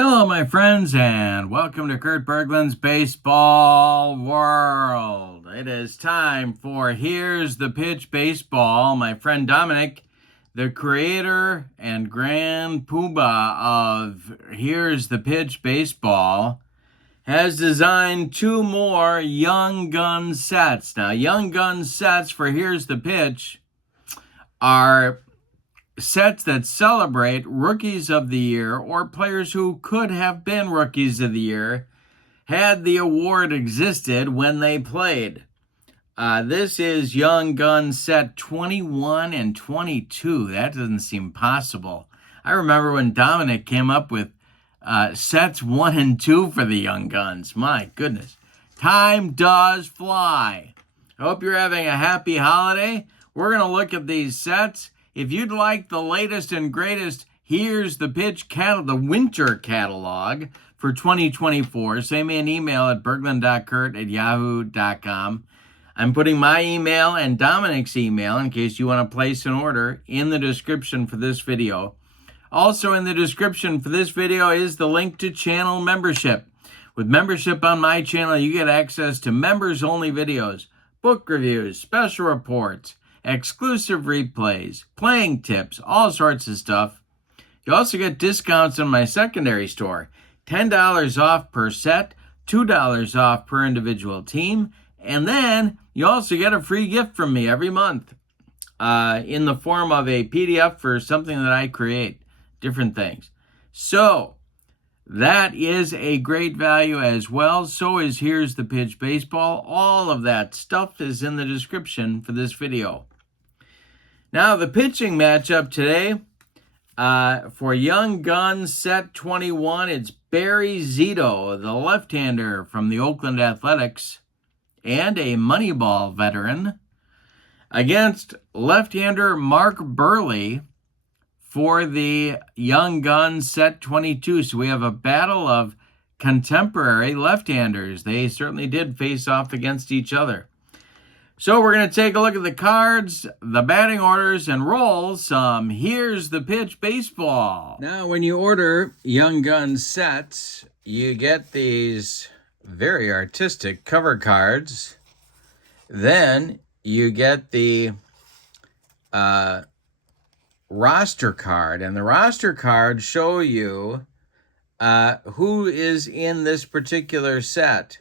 Hello, my friends, and welcome to Kurt Berglund's Baseball World. It is time for Here's the Pitch Baseball. My friend Dominic, the creator and grand poobah of Here's the Pitch Baseball, has designed two more Young Gun sets. Now, Young Gun sets for Here's the Pitch are sets that celebrate rookies of the year or players who could have been rookies of the year had the award existed when they played. This is Young Gun set 21 and 22. That doesn't seem possible. I remember when Dominic came up with sets 1 and 2 for the Young Guns. My goodness. Time does fly. I hope you're having a happy holiday. We're going to look at these sets. If you'd like the latest and greatest Here's the Pitch the winter catalog for 2024, send me an email at berglund.kurt@yahoo.com. I'm putting my email and Dominic's email, in case you want to place an order, in the description for this video. Also in the description for this video is the link to channel membership. With membership on my channel, you get access to members-only videos, book reviews, special reports, exclusive replays, playing tips, all sorts of stuff. You also get discounts in my secondary store. $10 off per set, $2 off per individual team, and then you also get a free gift from me every month in the form of a PDF for something that I create, different things. So that is a great value as well. So is Here's the Pitch Baseball. All of that stuff is in the description for this video. Now, the pitching matchup today for Young Guns set 21, it's Barry Zito, the left-hander from the Oakland Athletics and a Moneyball veteran, against left-hander Mark Buehrle for the Young Guns set 22. So we have a battle of contemporary left-handers. They certainly did face off against each other. So we're going to take a look at the cards, the batting orders, and roll some Here's the Pitch Baseball. Now, when you order Young Guns sets, you get these very artistic cover cards. Then you get the roster card, and the roster card show you who is in this particular set.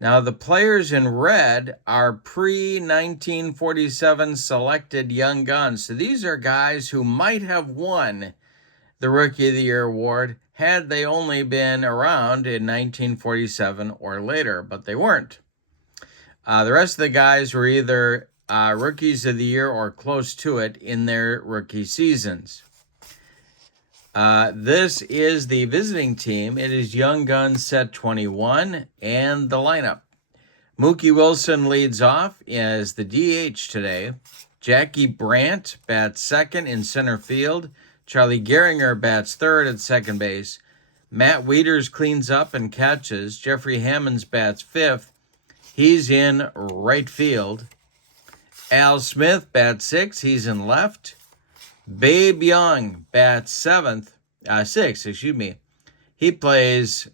Now, the players in red are pre-1947 selected Young Guns. So these are guys who might have won the Rookie of the Year award had they only been around in 1947 or later, but they weren't. The rest of the guys were either Rookies of the Year or close to it in their rookie seasons. This is the visiting team. It is Young Guns set 21, and the lineup. Mookie Wilson leads off as the DH today. Jackie Brandt bats second in center field. Charlie Gehringer bats third at second base. Matt Wieters cleans up and catches. Jeffrey Hammonds bats fifth. He's in right field. Al Smith bats sixth. He's in left. Babe Young bats sixth. He plays,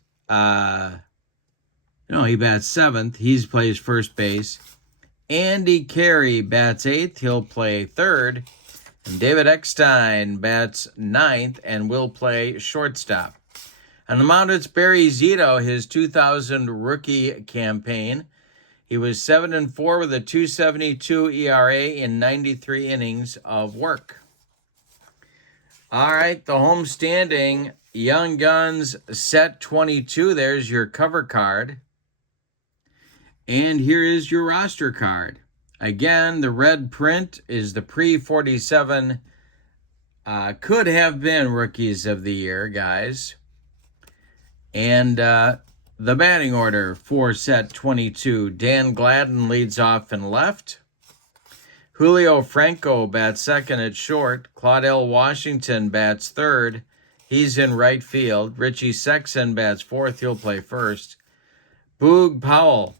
he bats seventh. He plays first base. Andy Carey bats eighth. He'll play third. And David Eckstein bats ninth and will play shortstop. On the mound, it's Barry Zito, his 2000 rookie campaign. He was 7-4 with a 2.72 ERA in 93 innings of work. All right, the home standing Young Guns set 22. There's your cover card. And here is your roster card. Again, the red print is the pre-47 could have been Rookies of the Year, guys. And the batting order for set 22. Dan Gladden leads off in left. Julio Franco bats second at short. Claudell Washington bats third. He's in right field. Richie Sexson bats fourth. He'll play first. Boog Powell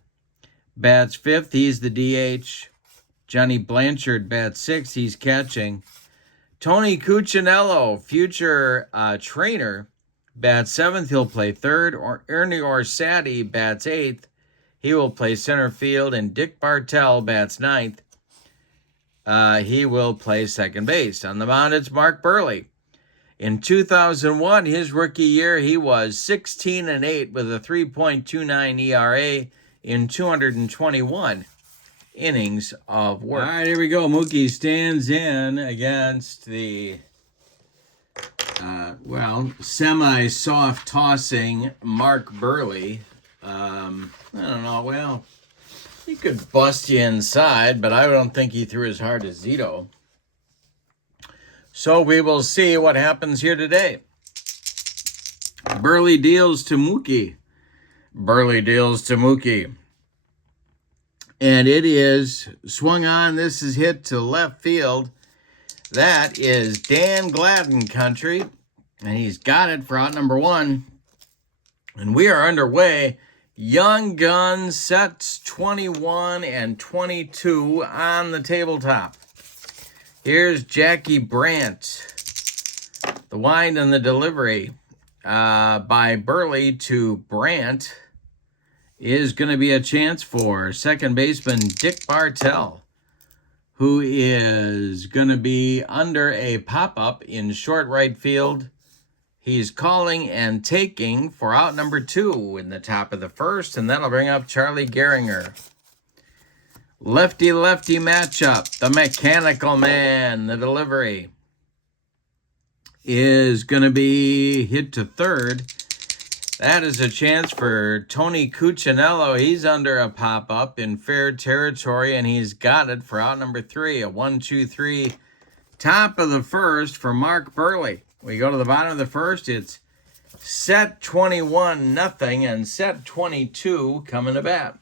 bats fifth. He's the DH. Johnny Blanchard bats sixth. He's catching. Tony Cuccinello, future trainer, bats 7th. He'll play 3rd. Or Ernie Orsatti bats 8th. He will play center field. And Dick Bartell bats 9th. He will play second base. On the mound, it's Mark Buehrle. In 2001, his rookie year, he was 16-8 with a 3.29 ERA in 221 innings of work. All right, here we go. Mookie stands in against the, semi-soft tossing Mark Buehrle. I don't know, well, he could bust you inside, but I don't think he threw as hard as Zito. So we will see what happens here today. Buehrle deals to Mookie. Buehrle deals to Mookie. And it is swung on. This is hit to left field. That is Dan Gladden country. And he's got it for out number 1. And we are underway. Young Guns sets 21 and 22 on the tabletop. Here's Jackie Brandt. The wind and the delivery by Buehrle to Brandt is going to be a chance for second baseman Dick Bartell, who is going to be under a pop-up in short right field. He's calling and taking for out number 2 in the top of the first, and that'll bring up Charlie Gehringer. Lefty-lefty matchup. The mechanical man, the delivery, is going to be hit to third. That is a chance for Tony Cuccinello. He's under a pop-up in fair territory, and he's got it for out number 3. A 1-2-3 top of the first for Mark Buehrle. We go to the bottom of the first. It's set 21-0 and set 22 coming to bat.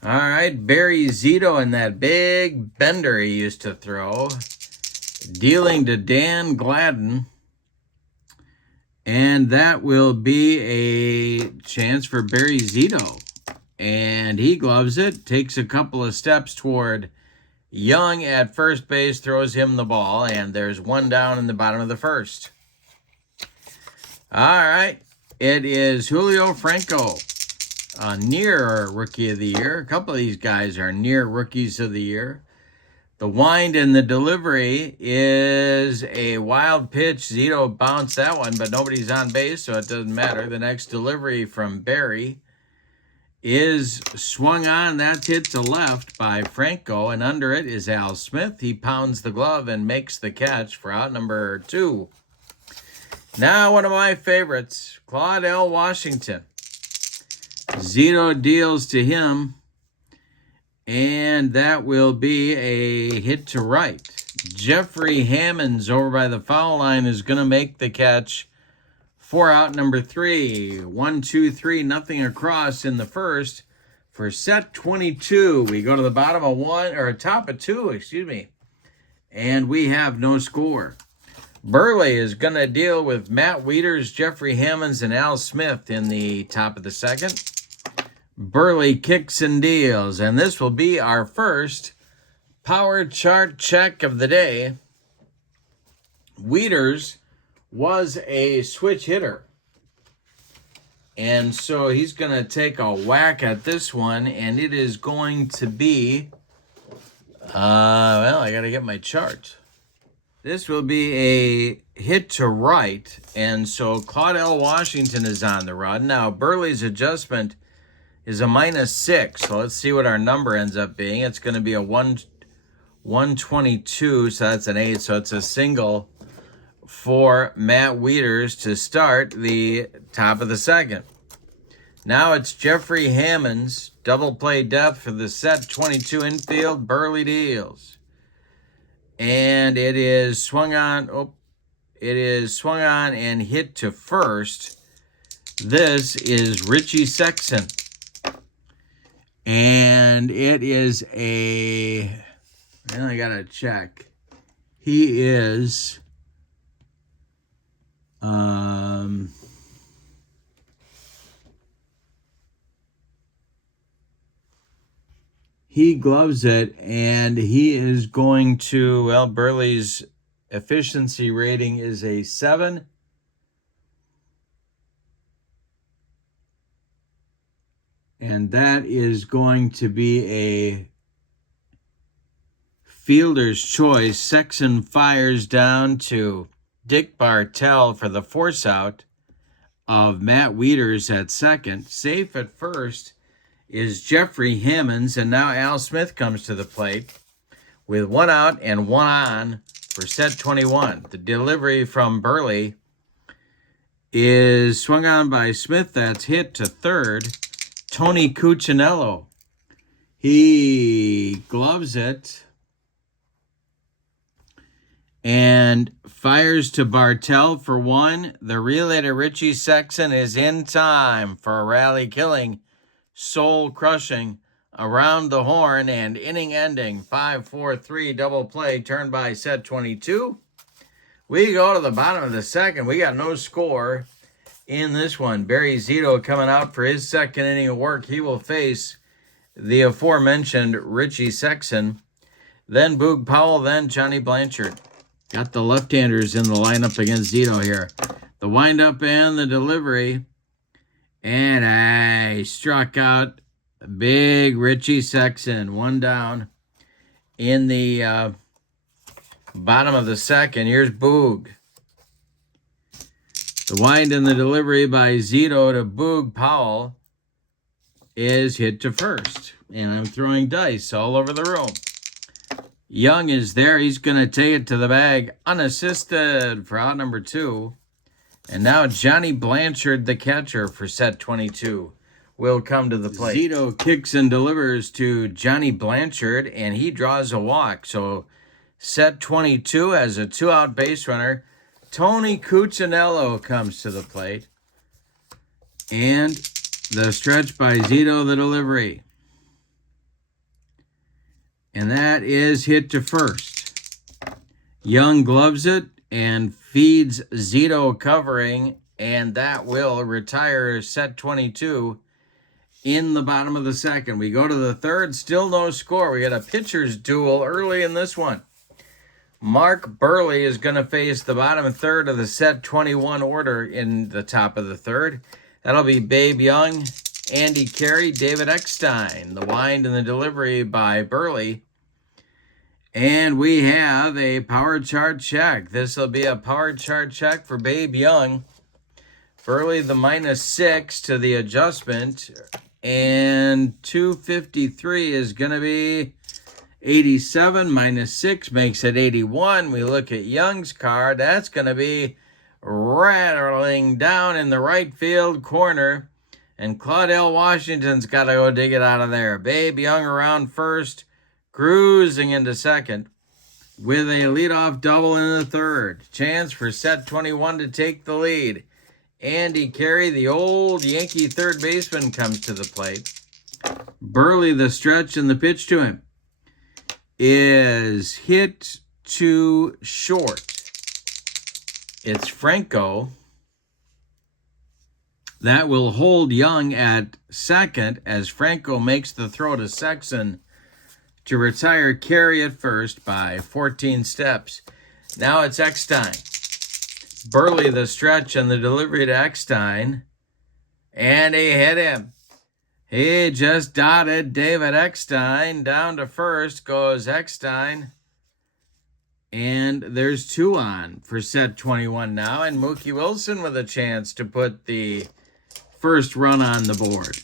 All right, Barry Zito and that big bender he used to throw, dealing to Dan Gladden. And that will be a chance for Barry Zito. And he gloves it, takes a couple of steps toward Young at first base, throws him the ball, and there's one down in the bottom of the first. All right, it is Julio Franco. Near Rookie of the Year. A couple of these guys are near Rookies of the Year. The wind and the delivery is a wild pitch. Zito bounced that one, but nobody's on base, so it doesn't matter. The next delivery from Barry is swung on. That's hit to left by Franco, and under it is Al Smith. He pounds the glove and makes the catch for out number 2. Now, one of my favorites, Claude L. Washington. Zito deals to him, and that will be a hit to right. Jeffrey Hammonds over by the foul line is going to make the catch for out number 3. 1-2-3, nothing across in the first for set 22. We go to the bottom of 1, or top of 2, and we have no score. Buehrle is going to deal with Matt Wieters, Jeffrey Hammonds, and Al Smith in the top of the second. Buehrle kicks and deals, and this will be our first power chart check of the day. Wieters was a switch hitter, and so he's going to take a whack at this one, and it is going to be, I got to get my chart. This will be a hit to right, and so Claude L. Washington is on the run. Now, Buehrle's adjustment is a -6, so let's see what our number ends up being. It's going to be a 122, so that's an 8, so it's a single for Matt Wieters to start the top of the second. Now it's Jeffrey Hammonds, double play depth for the set 22 infield. Buehrle deals. And it is swung on. It is swung on and hit to first. This is Richie Sexson. And it is I got to check. He is, he gloves it, and he is going to, Buehrle's efficiency rating is a 7. And that is going to be a fielder's choice. Sexton fires down to Dick Bartell for the force out of Matt Wieters at second. Safe at first is Jeffrey Hammonds, and now Al Smith comes to the plate with 1 out and 1 on for set 21. The delivery from Buehrle is swung on by Smith. That's hit to third. Tony Cuccinello, he gloves it and fires to Bartell for 1. The relay to Richie Sexton is in time for a rally-killing, soul-crushing, around the horn and inning-ending 5-4-3 double play turned by set 22. We go to the bottom of the second. We got no score in this one. Barry Zito coming out for his second inning of work. He will face the aforementioned Richie Sexton, then Boog Powell, then Johnny Blanchard. Got the left-handers in the lineup against Zito here. The windup and the delivery. And I struck out big Richie Sexton. 1 down in the bottom of the second. Here's Boog. The wind and the delivery by Zito to Boog Powell is hit to first. And I'm throwing dice all over the room. Young is there. He's going to take it to the bag unassisted for out number 2. And now Johnny Blanchard, the catcher for set 22, will come to the plate. Zito kicks and delivers to Johnny Blanchard, and he draws a walk. So set 22 as a 2-out base runner. Tony Cuccinello comes to the plate. And the stretch by Zito, the delivery. And that is hit to first. Young gloves it and feeds Zito covering, and that will retire set 22 in the bottom of the second. We go to the third, still no score. We got a pitcher's duel early in this one. Mark Buehrle is going to face the bottom third of the set 21 order in the top of the third. That'll be Babe Young, Andy Carey, David Eckstein. The wind and the delivery by Buehrle. And we have a power chart check. This will be a power chart check for Babe Young. Buehrle the -6 to the adjustment. And 253 is going to be 87 -6 makes it 81. We look at Young's card. That's going to be rattling down in the right field corner. And Claudell Washington's got to go dig it out of there. Babe Young around first, cruising into second with a leadoff double in the third. Chance for set 21 to take the lead. Andy Carey, the old Yankee third baseman, comes to the plate. Buehrle, the stretch and the pitch to him is hit to short. It's Franco. That will hold Young at second as Franco makes the throw to Sexton to retire Carey at first by 14 steps. Now it's Eckstein. Buehrle the stretch and the delivery to Eckstein. And he hit him. He just dotted David Eckstein. Down to first goes Eckstein. And there's 2 on for set 21 now. And Mookie Wilson with a chance to put the first run on the board.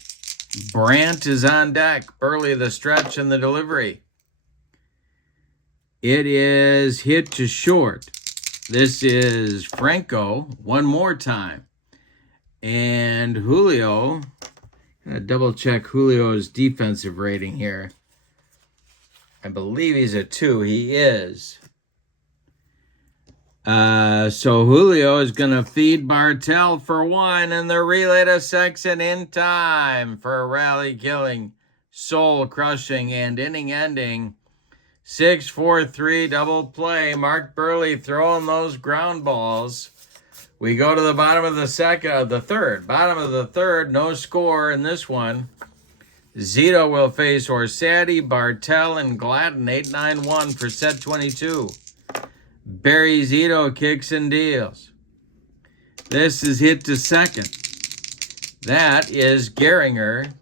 Brandt is on deck. Buehrle the stretch and the delivery. It is hit to short. This is Franco one more time. And Julio, I'm going to double check Julio's defensive rating here. I believe he's a 2. He is. So Julio is going to feed Bartell for 1, and the relay to Sexton in time for a rally-killing, soul-crushing, and inning-ending 6-4-3 double play. Mark Buehrle throwing those ground balls. We go to the bottom of the third. Bottom of the third, no score in this one. Zito will face Orsatti, Bartell, and Gladden. 8-9-1 for set 22. Barry Zito kicks and deals. This is hit to second. That is Gehringer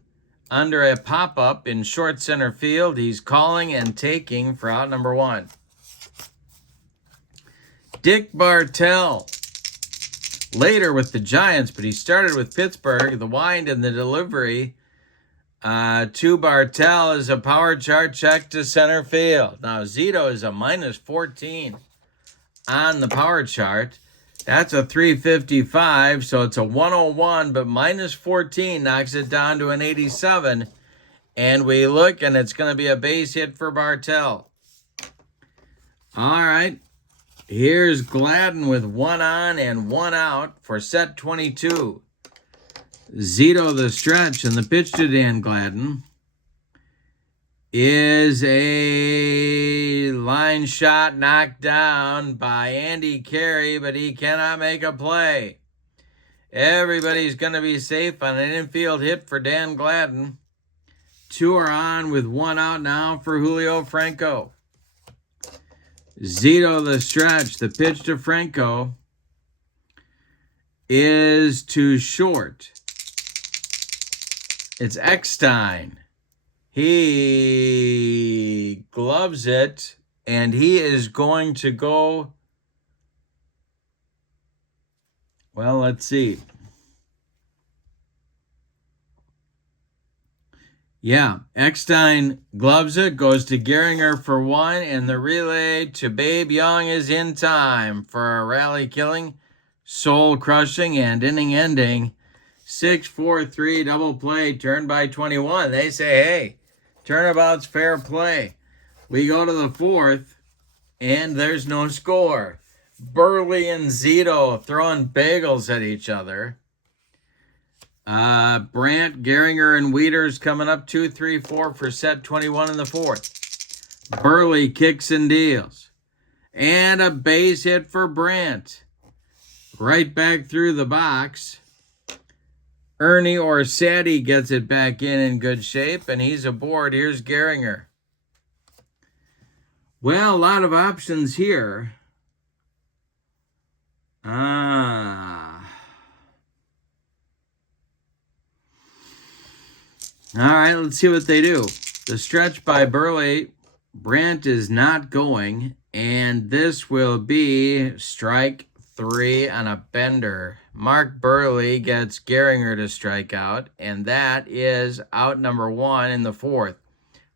under a pop-up in short center field. He's calling and taking for out number 1. Dick Bartell, later with the Giants, but he started with Pittsburgh. The wind and the delivery to Bartell is a power chart check to center field. Now, Zito is a -14 on the power chart. That's a 355, so it's a 101, but -14 knocks it down to an 87. And we look, and it's going to be a base hit for Bartell. All right. Here's Gladden with 1 on and 1 out for set 22. Zito the stretch, and the pitch to Dan Gladden is a line shot knocked down by Andy Carey, but he cannot make a play. Everybody's going to be safe on an infield hit for Dan Gladden. 2 are on with 1 out now for Julio Franco. Zito the stretch, the pitch to Franco is too short. It's Eckstein. He gloves it, and he is going to go, well, let's see. Yeah, Eckstein gloves it, goes to Gehringer for 1, and the relay to Babe Young is in time for a rally-killing, soul-crushing, and inning-ending 6-4-3 double play, turned by 21. They say, hey, turnabout's fair play. We go to the 4th, and there's no score. Buehrle and Zito throwing bagels at each other. Brandt, Gehringer, and Wieters coming up 2-3-4 for set 21 in the 4th. Buehrle kicks and deals. And a base hit for Brandt. Right back through the box. Ernie Orsatti gets it back in good shape, and he's aboard. Here's Gehringer. Well, a lot of options here. All right, let's see what they do. The stretch by Buehrle. Brandt is not going, and this will be strike 3 on a bender. Mark Buehrle gets Gehringer to strike out, and that is out number 1 in the 4th.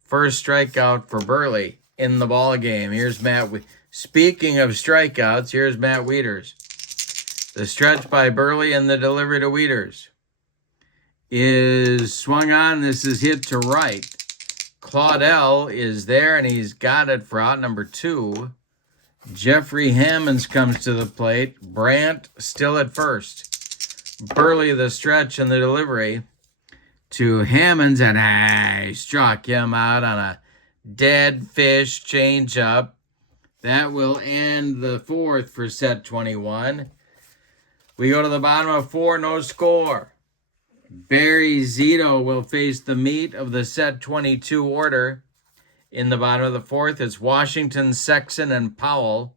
First strikeout for Buehrle in the ball game. Here's Matt. Speaking of strikeouts, here's Matt Wieters. The stretch by Buehrle and the delivery to Wieters is swung on. This is hit to right. Claudel is there, and he's got it for out number 2. Jeffrey Hammonds comes to the plate. Brandt still at first. Buehrle the stretch and the delivery to Hammonds, and he struck him out on a dead fish changeup. That will end the 4th for set 21. We go to the bottom of 4, no score. Barry Zito will face the meat of the set 22 order. In the bottom of the 4th, it's Washington, Sexton, and Powell.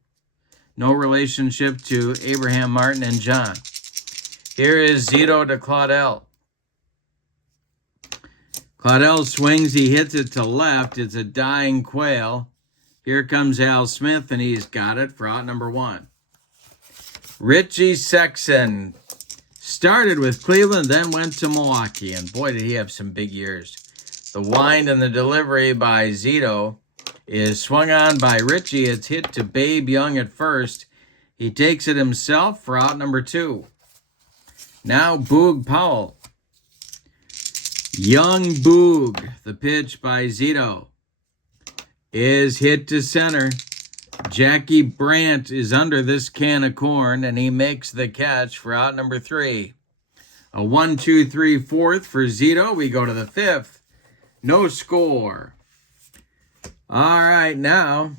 No relationship to Abraham, Martin, and John. Here is Zito to Claudel. Claudel swings. He hits it to left. It's a dying quail. Here comes Al Smith, and he's got it for out number 1. Richie Sexton started with Cleveland, then went to Milwaukee, and boy, did he have some big years. The wind and the delivery by Zito is swung on by Richie. It's hit to Babe Young at first. He takes it himself for out number 2. Now Boog Powell. Young Boog, the pitch by Zito, is hit to center. Jackie Brandt is under this can of corn, and he makes the catch for out number 3. A 1-2-3 4th for Zito. We go to the 5th. No score. All right, now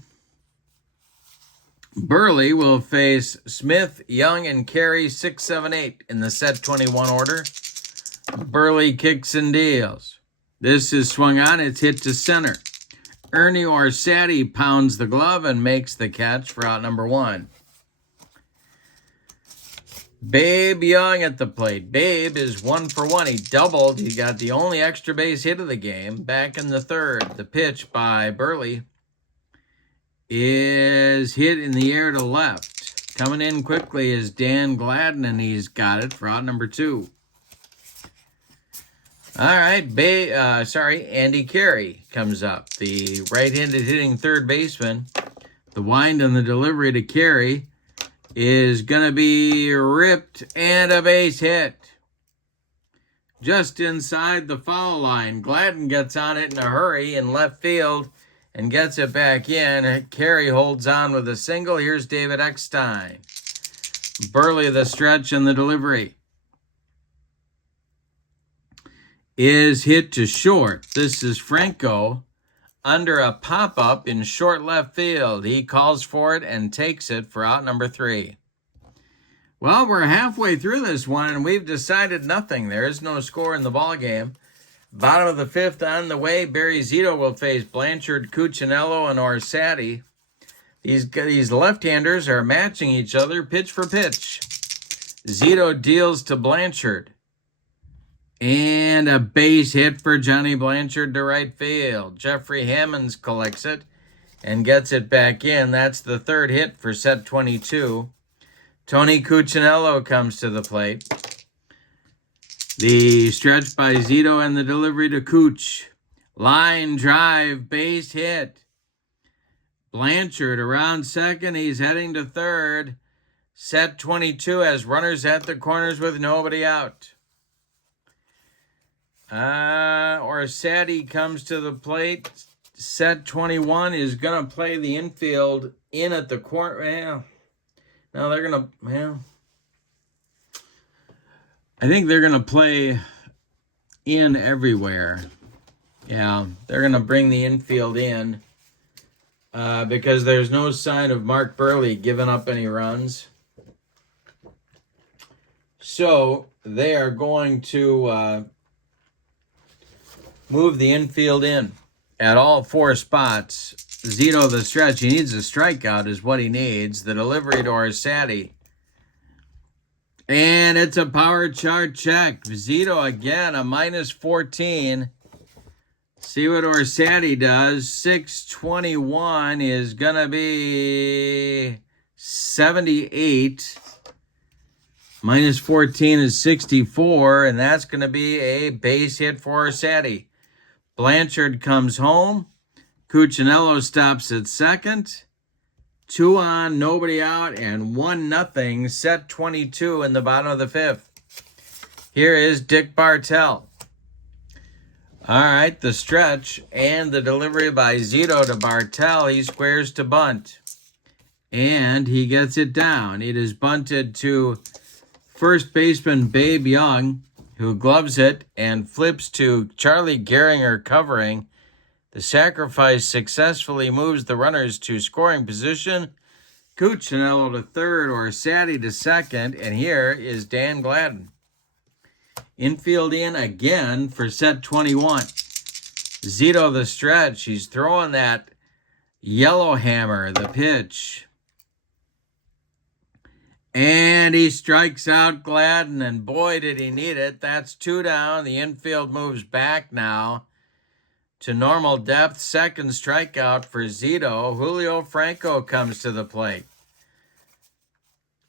Buehrle will face Smith, Young, and Carey 6, 7, 8 in the set 21 order. Buehrle kicks and deals. This is swung on. It's hit to center. Ernie Orsatti pounds the glove and makes the catch for out number 1. Babe Young at the plate. Babe is 1 for 1. He doubled. He got the only extra base hit of the game back in the third. The pitch by Buehrle is hit in the air to left. Coming in quickly is Dan Gladden, and he's got it for out number 2. All right, Andy Carey comes up. The right-handed hitting third baseman. The wind on the delivery to Carey is going to be ripped and a base hit. Just inside the foul line. Gladden gets on it in a hurry in left field and gets it back in. Carey holds on with a single. Here's David Eckstein. Buehrle, the stretch and the delivery, is hit to short. This is Franco under a pop-up in short left field. He calls for it and takes it for out number 3. Well, we're halfway through this one, and we've decided nothing. There is no score in the ball game. Bottom of the 5th on the way. Barry Zito will face Blanchard, Cuccinello, and Orsatti. These left-handers are matching each other pitch for pitch. Zito deals to Blanchard. And a base hit for Johnny Blanchard to right field. Jeffrey Hammonds collects it and gets it back in. That's the third hit for set 22. Tony Cuccinello comes to the plate. The stretch by Zito and the delivery to Cooch. Line drive, base hit. Blanchard around second. He's heading to third. Set 22 has runners at the corners with nobody out. Orsatti comes to the plate. Set 21 is going to play the infield in at the corner. Well, no, they're going to, well, I think they're going to play in everywhere. Yeah, they're going to bring the infield in because there's no sign of Mark Buehrle giving up any runs. So they are going to move the infield in at all 4 spots. Zito, the stretch, he needs a strikeout is what he needs. The delivery to Orsatti. And it's a power chart check. Zito again, a minus 14. See what Orsatti does. 621 is going to be 78. Minus 14 is 64, and that's going to be a base hit for Orsatti. Blanchard comes home. Cuccinello stops at second. 2 on, nobody out, and 1-0. Set 22 in the bottom of the 5th. Here is Dick Bartell. All right, the stretch and the delivery by Zito to Bartell. He squares to bunt. And he gets it down. It is bunted to first baseman Babe Young, who gloves it and flips to Charlie Gehringer covering. The sacrifice successfully moves the runners to scoring position. Cuccinello to third, Orsatti to second, and here is Dan Gladden. Infield in again for set 21. Zito the stretch. He's throwing that yellow hammer, the pitch. And he strikes out Gladden, and boy, did he need it. That's 2 down. The infield moves back now to normal depth. Second strikeout for Zito. Julio Franco comes to the plate.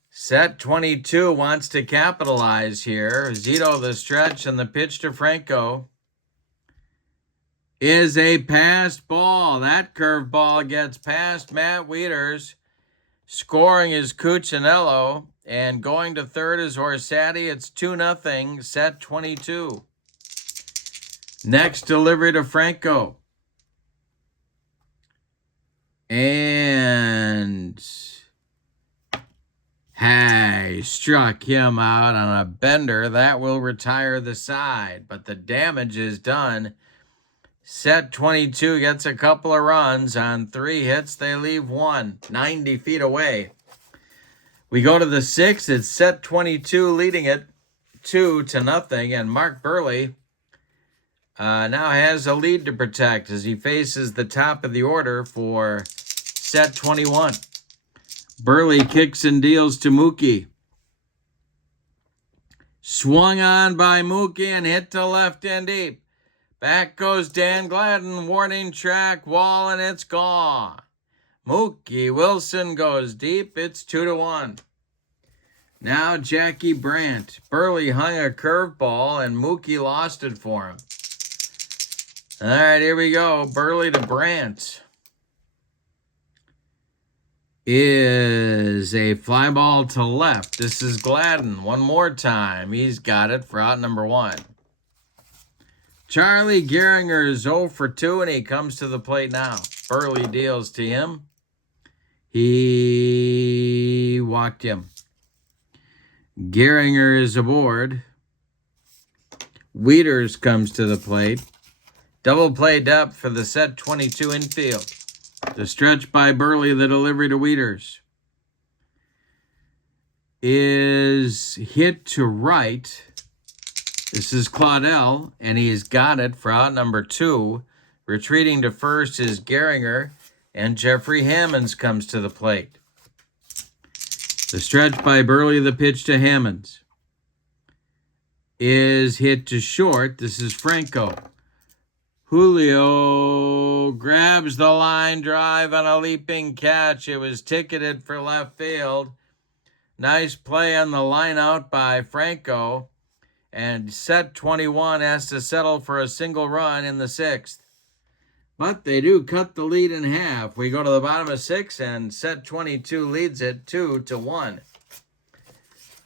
Set 22 wants to capitalize here. Zito the stretch, and the pitch to Franco is a passed ball. That curveball gets past Matt Wieters. Scoring is Cuccinello, and going to third is Orsatti. It's 2-0, set 22. Next delivery to Franco. And hey, struck him out on a bender. That will retire the side, but the damage is done. Set 22 gets a couple of runs. On 3 hits, they leave 1, 90 feet away. We go to the 6th. It's set 22 leading it 2-0. And Mark Buehrle now has a lead to protect as he faces the top of the order for set 21. Buehrle kicks and deals to Mookie. Swung on by Mookie and hit to left and deep. Back goes Dan Gladden, warning track wall, and it's gone. Mookie Wilson goes deep. It's 2-1. Now Jackie Brandt. Buehrle hung a curveball, and Mookie lost it for him. All right, here we go. Buehrle to Brandt is a fly ball to left. This is Gladden. One more time. He's got it for out number 1. Charlie Gehringer is 0 for 2, and he comes to the plate now. Buehrle deals to him. He walked him. Gehringer is aboard. Wieters comes to the plate. Double play depth for the set 22 infield. The stretch by Buehrle, the delivery to Wieters is hit to right. This is Claudel, and he's got it for out number 2. Retreating to first is Gehringer, and Jeffrey Hammonds comes to the plate. The stretch by Buehrle, the pitch to Hammonds, is hit to short. This is Franco. Julio grabs the line drive on a leaping catch. It was ticketed for left field. Nice play on the line out by Franco. And set 21 has to settle for a single run in the 6th. But they do cut the lead in half. We go to the bottom of 6, and set 22 leads it 2-1.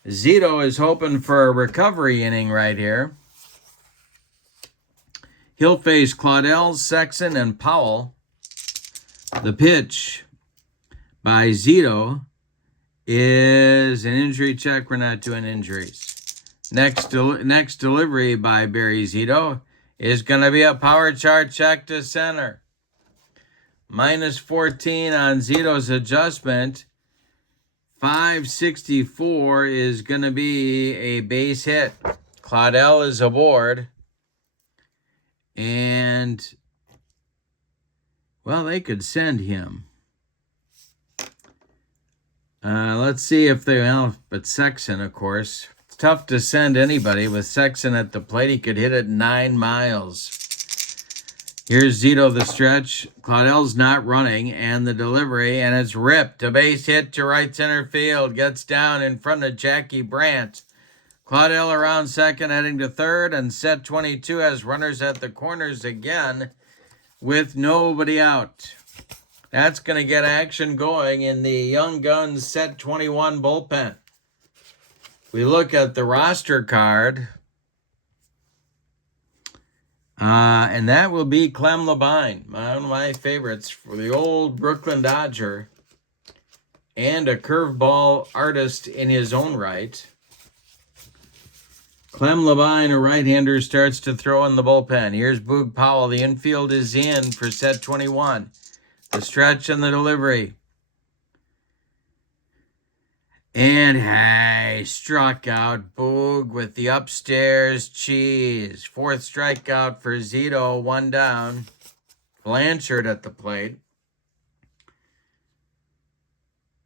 Zito is hoping for a recovery inning right here. He'll face Claudel, Sexton, and Powell. The pitch by Zito is an injury check. We're not doing injuries. Next delivery by Barry Zito is going to be a power chart check to center. -14 on Zito's adjustment. 564 is going to be a base hit. Claudel is aboard. And, well, they could send him. Let's see if they, well, but Sexton, of course. It's tough to send anybody with Sexton at the plate. He could hit it 9 miles. Here's Zito, the stretch. Claudel's not running, and the delivery, and it's ripped. A base hit to right center field. Gets down in front of Jackie Brandt. Claudel around second, heading to third, and set 22 has runners at the corners again with nobody out. That's going to get action going in the Young Guns set 21 bullpen. We look at the roster card, and that will be Clem Labine, one of my favorites for the old Brooklyn Dodger, and a curveball artist in his own right. Clem Labine, a right-hander, starts to throw in the bullpen. Here's Boog Powell. The infield is in for set 21. The stretch and the delivery. And struck out Boog with the upstairs cheese. 4th strikeout for Zito, 1 down. Blanchard at the plate.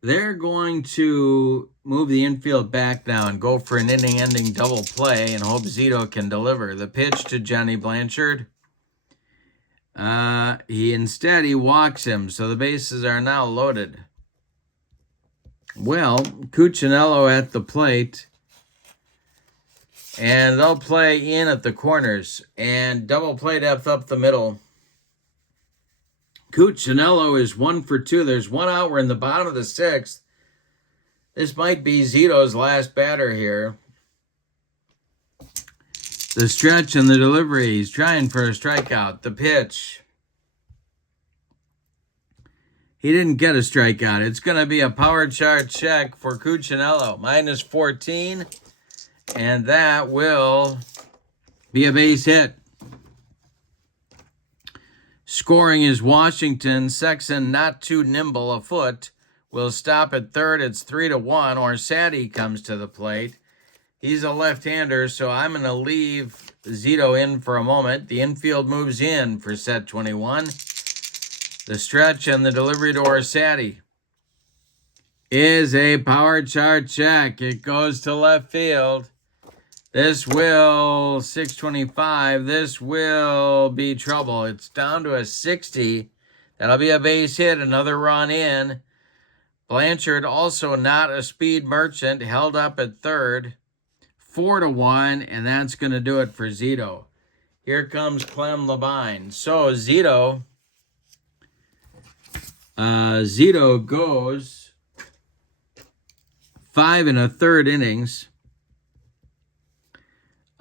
They're going to move the infield back now and go for an inning-ending double play and hope Zito can deliver. The pitch to Johnny Blanchard. He walks him, so the bases are now loaded. Well, Cuccinello at the plate, and they'll play in at the corners and double play depth up the middle. Cuccinello is 1 for 2. There's 1 out. We're in the bottom of the 6th. This might be Zito's last batter here. The stretch and the delivery. He's trying for a strikeout. The pitch. He didn't get a strikeout. It's going to be a power chart check for Cuccinello. -14. And that will be a base hit. Scoring is Washington. Sexton, not too nimble a foot, will stop at third. It's 3-1. Orsatti comes to the plate. He's a left-hander, so I'm going to leave Zito in for a moment. The infield moves in for set 21. The stretch and the delivery to Orsatti is a power chart check. It goes to left field. This will, 625, this will be trouble. It's down to a 60. That'll be a base hit, another run in. Blanchard, also not a speed merchant, held up at third. 4-1, and that's going to do it for Zito. Here comes Clem Labine. So Zito goes 5 1/3 innings.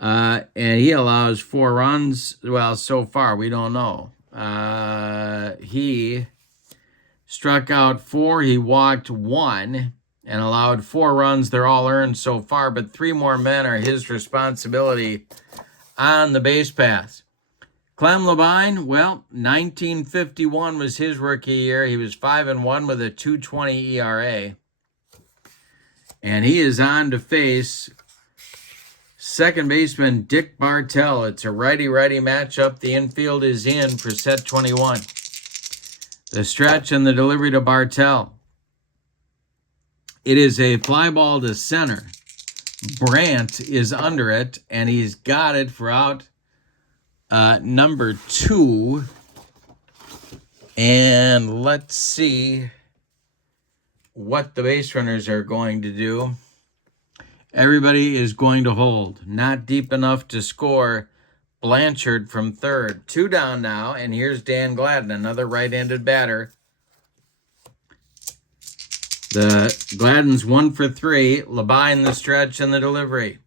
And he allows 4 runs. Well, so far, we don't know. He struck out 4. He walked 1 and allowed 4 runs. They're all earned so far, but 3 more men are his responsibility on the base paths. Clem Labine, well, 1951 was his rookie year. He was 5-1 with a 2.20 ERA. And he is on to face second baseman Dick Bartell. It's a righty-righty matchup. The infield is in for set 21. The stretch and the delivery to Bartell. It is a fly ball to center. Brandt is under it, and he's got it for out number 2. And let's see what the base runners are going to do. Everybody is going to hold. Not deep enough to score. Blanchard from third. 2 down now, and here's Dan Gladden, another right-handed batter. The Gladden's 1 for 3. Labine, the stretch and the delivery,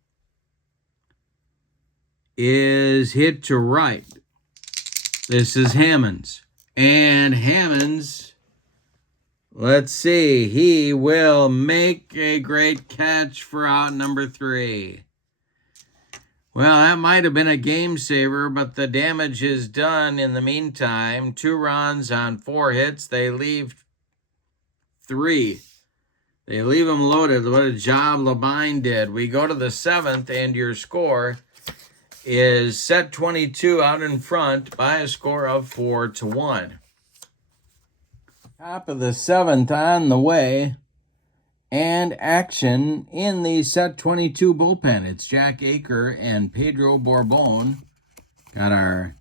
is hit to right. This is Hammonds. And Hammonds, let's see, he will make a great catch for out number 3. Well, that might have been a game saver, but the damage is done in the meantime. 2 runs on 4 hits. They leave 3. They leave him loaded. What a job Labine did. We go to the 7th, and your score is set 22 out in front by a score of 4-1. Top of the 7th on the way, and action in the set 22 bullpen. It's Jack Aker and Pedro Borbon. Got our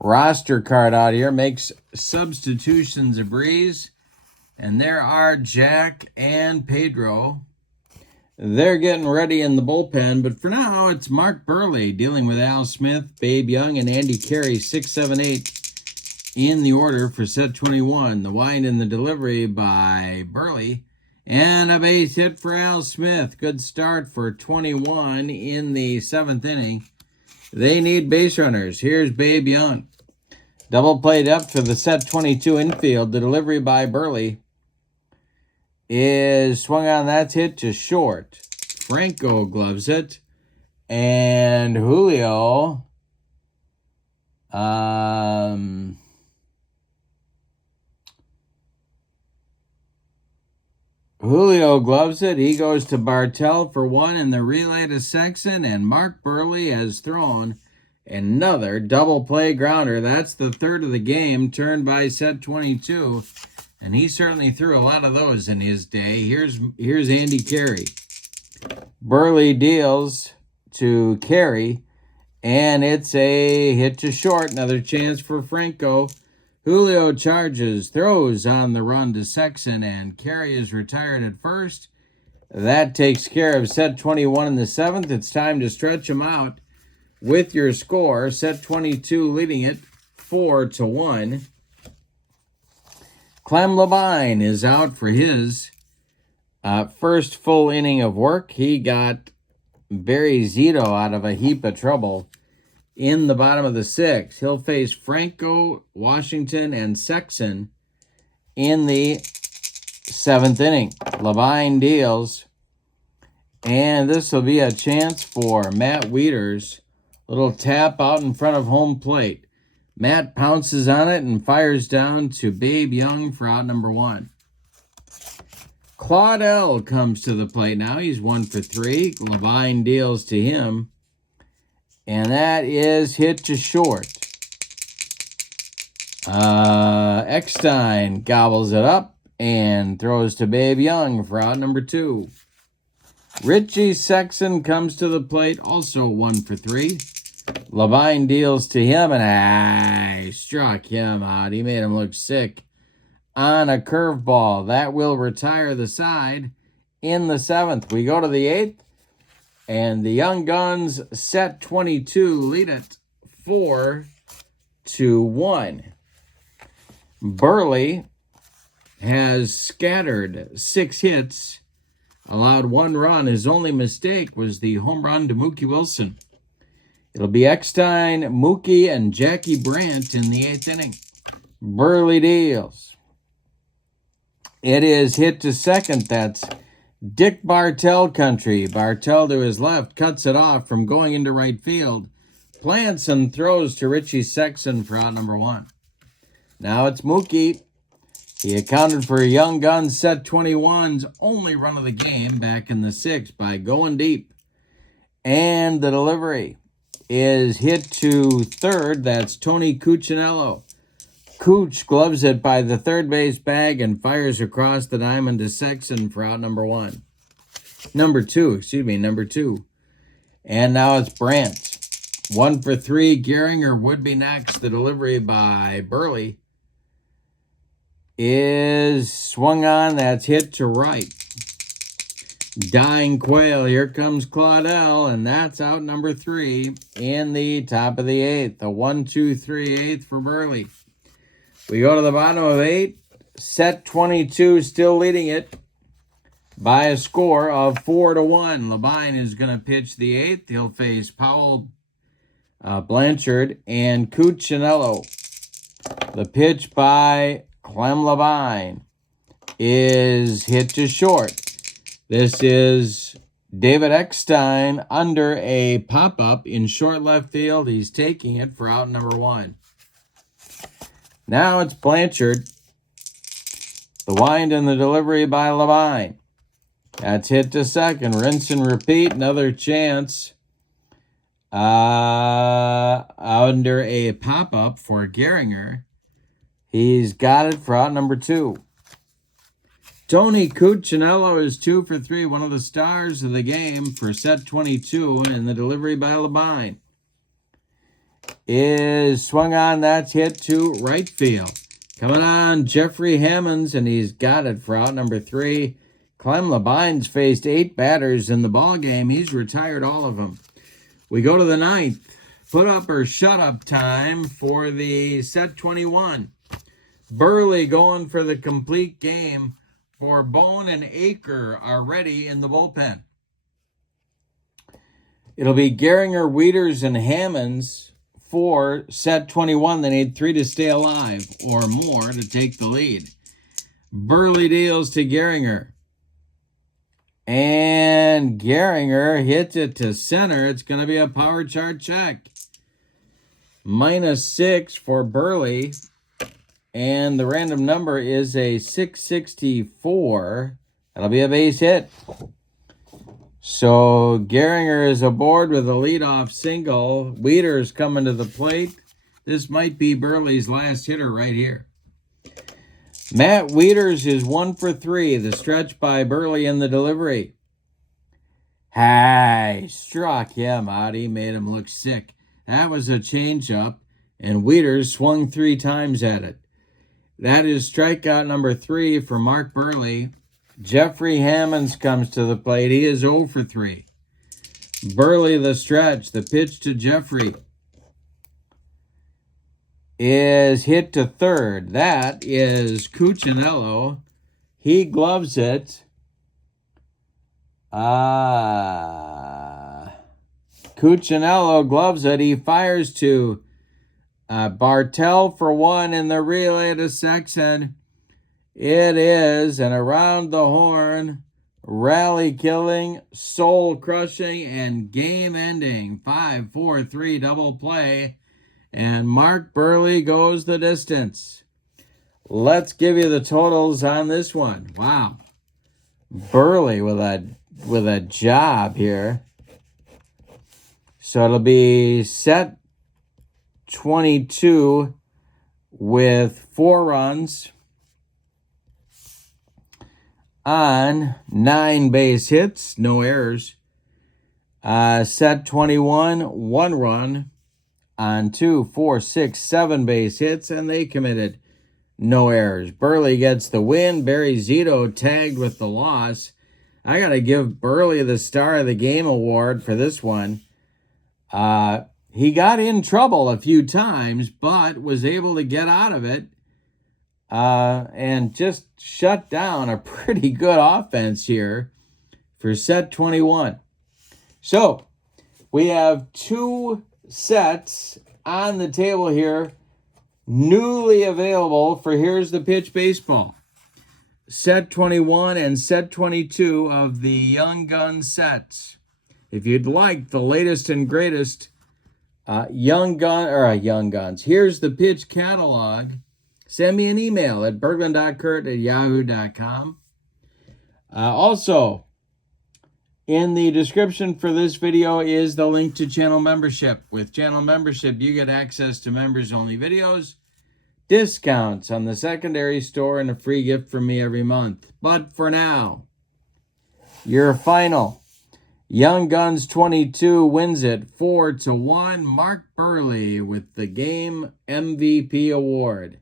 roster card out here. Makes substitutions a breeze. And there are Jack and Pedro. They're getting ready in the bullpen. But for now, it's Mark Buehrle dealing with Al Smith, Babe Young, and Andy Carey. 6, 7, 8 in the order for set 21. The wind and the delivery by Buehrle. And a base hit for Al Smith. Good start for 21 in the 7th inning. They need base runners. Here's Babe Young. Double play depth for the set 22 infield. The delivery by Buehrle is swung on. That's hit to short. Franco gloves it. And Julio gloves it. He goes to Bartell for 1 in the relay to Sexton, and Mark Buehrle has thrown another double play grounder. That's the 3rd of the game, turned by set 22, and he certainly threw a lot of those in his day. Here's Andy Carey. Buehrle deals to Carey, and it's a hit to short. Another chance for Franco. Julio charges, throws on the run to Sexton, and Carey is retired at first. That takes care of set 21 in the 7th. It's time to stretch them out with your score. Set 22 leading it 4-1. Clem Labine is out for his first full inning of work. He got Barry Zito out of a heap of trouble in the bottom of the 6th. He'll face Franco, Washington, and Sexton in the 7th inning. Labine deals, and this will be a chance for Matt Wieters. Little tap out in front of home plate. Matt pounces on it and fires down to Babe Young for out number 1. Claudel comes to the plate now. He's 1 for 3. Labine deals to him, and that is hit to short. Eckstein gobbles it up and throws to Babe Young for out number 2. Richie Sexton comes to the plate, also 1 for 3. Levine deals to him, and I struck him out. He made him look sick on a curveball. That will retire the side in the 7th. We go to the 8th, and the Young Guns set 22, lead it 4-1. Buehrle has scattered 6 hits, allowed 1 run. His only mistake was the home run to Mookie Wilson. It'll be Eckstein, Mookie, and Jackie Brandt in the 8th inning. Buehrle deals. It is hit to second. That's Dick Bartell country. Bartell to his left cuts it off from going into right field. Plants and throws to Richie Sexton for out number 1. Now it's Mookie. He accounted for Young Guns set 21's only run of the game back in the 6th by going deep. And the delivery is hit to third. That's Tony Cuccinello. Cooch gloves it by the third base bag and fires across the diamond to Sexton for out number 2. And now it's Brandt. 1 for 3. Gehringer would be next. The delivery by Buehrle is swung on. That's hit to right. Dying Quail. Here comes Claudel, and that's out number 3 in the top of the 8th. A 1-2-3 8th for Buehrle. We go to the bottom of 8. Set 22, still leading it by a score of 4-1. Levine is going to pitch the 8th. He'll face Powell, Blanchard, and Cuccinello. The pitch by Clem Levine is hit to short. This is David Eckstein under a pop-up in short left field. He's taking it for out number 1. Now it's Blanchard. The wind and the delivery by Levine. That's hit to second. Rinse and repeat. Another chance under a pop-up for Gehringer. He's got it for out number 2. Tony Cuccinello is 2 for 3, one of the stars of the game for set 22, and the delivery by Levine is swung on. That's hit to right field. Coming on, Jeffrey Hammonds, and he's got it for out number 3. Clem Levine's faced 8 batters in the ball game. He's retired all of them. We go to the 9th. Put up or shut up time for the set 21. Buehrle going for the complete game. For Bone and Aker are ready in the bullpen. It'll be Gehringer, Wieters, and Hammonds for set 21. They need 3 to stay alive or more to take the lead. Buehrle deals to Gehringer. And Gehringer hits it to center. It's going to be a power chart check. -6 for Buehrle. And the random number is a 664. That'll be a base hit. So Gehringer is aboard with a leadoff single. Wieters coming to the plate. This might be Buehrle's last hitter right here. Matt Wieters is 1 for 3. The stretch by Buehrle in the delivery. Hi, struck him out. He made him look sick. That was a changeup, and Wieters swung 3 times at it. That is strikeout number 3 for Mark Buehrle. Jeffrey Hammonds comes to the plate. He is 0 for 3. Buehrle the stretch. The pitch to Jeffrey is hit to third. That is Cuccinello. He gloves it. Cuccinello gloves it. He fires to Bartell for 1 in the relay to Sexton. It is an around the horn, rally killing, soul crushing, and game ending 5-4-3 double play. And Mark Buehrle goes the distance. Let's give you the totals on this one. Wow. Buehrle with a job here. So it'll be set 22 with 4 runs. on 9 base hits, no errors. Set 21, 1 run on 2, 4, 6, 7 base hits, and they committed no errors. Buehrle gets the win. Barry Zito tagged with the loss. I got to give Buehrle the Star of the Game award for this one. He got in trouble a few times, but was able to get out of it and just shut down a pretty good offense here for set 21. So we have 2 sets on the table here, newly available for Here's the Pitch Baseball. Set 21 and set 22 of the Young Guns sets. If you'd like the latest and greatest Young Guns, Here's the Pitch catalog, send me an email at berglund.kurt@yahoo.com. Also, in the description for this video is the link to channel membership. With channel membership, you get access to members-only videos, discounts on the secondary store, and a free gift from me every month. But for now, your final Young Guns 22 wins it 4-1. Mark Buehrle with the game MVP award.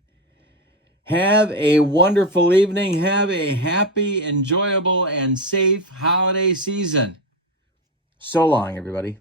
Have a wonderful evening. Have a happy, enjoyable, and safe holiday season. So long, everybody.